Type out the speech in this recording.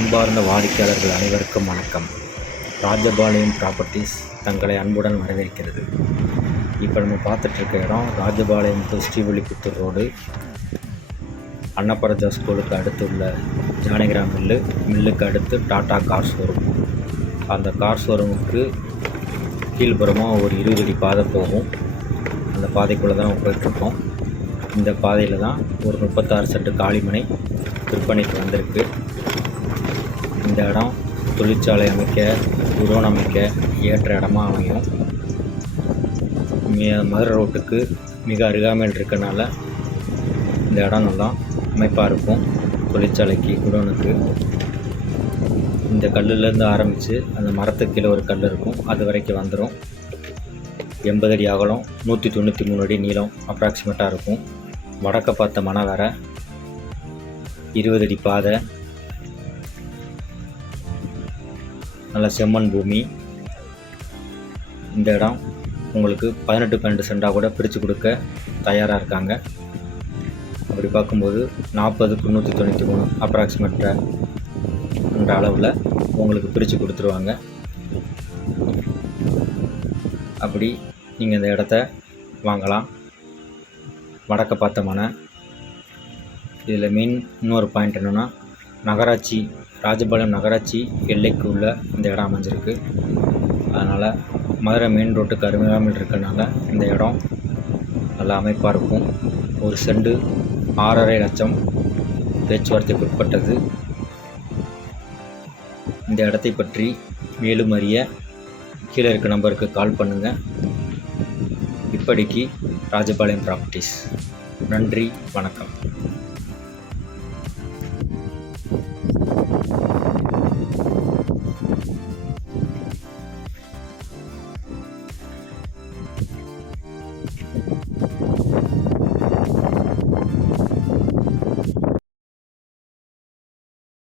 அன்பார்ந்த வாடிக்கையாளர்கள் அனைவருக்கும் வணக்கம். ராஜபாளையம் ப்ராப்பர்ட்டிஸ் தங்களை அன்புடன் வரவேற்கிறது. இப்போ நம்ம பார்த்துட்ருக்க இடம் ராஜபாளையம் டு ஸ்ரீவில்லிபுத்தூர் ரோடு அன்னப்பரஜா ஸ்கூலுக்கு அடுத்து உள்ள ஜானகிராம் மில்லு மில்லுக்கு அடுத்து டாடா கார் ஷோரூம் அந்த கார் ஷோரூமுக்கு கீழ்புறமாக ஒரு இருபது அடி பாதை போகும். அந்த பாதைக்குள்ளே தான் நம்ம போயிட்டுருக்கோம் இந்த பாதையில் தான் ஒரு முப்பத்தாறு சென்ட் காளிமனை விற்பனைக்கு வந்திருக்கு. இந்த இடம் தொழிற்சாலை அமைக்க குடோன் அமைக்க ஏற்ற இடமா அமையும். மதுரை ரோட்டுக்கு மிக அருகாமையில் இருக்கனால இந்த இடம் நல்லா அமைப்பாக இருக்கும். தொழிற்சாலைக்கு குடோனுக்கு. இந்த கல்லுலேருந்து ஆரம்பித்து அந்த மரத்துக்கு கீழே ஒரு கல் இருக்கும். அது வரைக்கும் வந்துடும் எண்பது அடி அகலம் நூற்றி தொண்ணூற்றி மூணு அடி நீளம் அப்ராக்சிமேட்டாக இருக்கும். வடக்க பார்த்த மனை வேற இருபது அடி பாதை நல்ல செம்மண் பூமி. இந்த இடம் உங்களுக்கு பதினெட்டு பன்னெண்டு சென்டாக கூட பிரித்து கொடுக்க தயாராக இருக்காங்க. அப்படி பார்க்கும்போது நாற்பதுக்கு நூற்றி தொண்ணூற்றி மூணு அப்ராக்சிமேட்டாக என்ற அளவில் உங்களுக்கு பிரித்து கொடுத்துருவாங்க. அப்படி நீங்கள் இந்த இடத்த வாங்கலாம். வடக்க பார்த்த மனை இதில் மெயின் இன்னொரு பாயிண்ட் என்னென்னா நகராட்சி ராஜபாளையம் நகராட்சி எல்லைக்கு உள்ள இந்த இடம் அமைஞ்சிருக்கு. அதனால் மதுரை மெயின் ரோட்டுக்கு அருமையாமல் இருக்கறனால இந்த இடம் நல்ல அமைப்பாக இருக்கும். ஒரு செண்டு ஆறரை லட்சம் பேச்சுவார்த்தைக்கு உட்பட்டது. இந்த இடத்தை பற்றி மேலும் அறிய கீழே இருக்க நம்பருக்கு கால் பண்ணுங்கள் இப்படிக்கு ராஜபாளையம் ப்ராப்பர்ட்டிஸ் நன்றி வணக்கம்.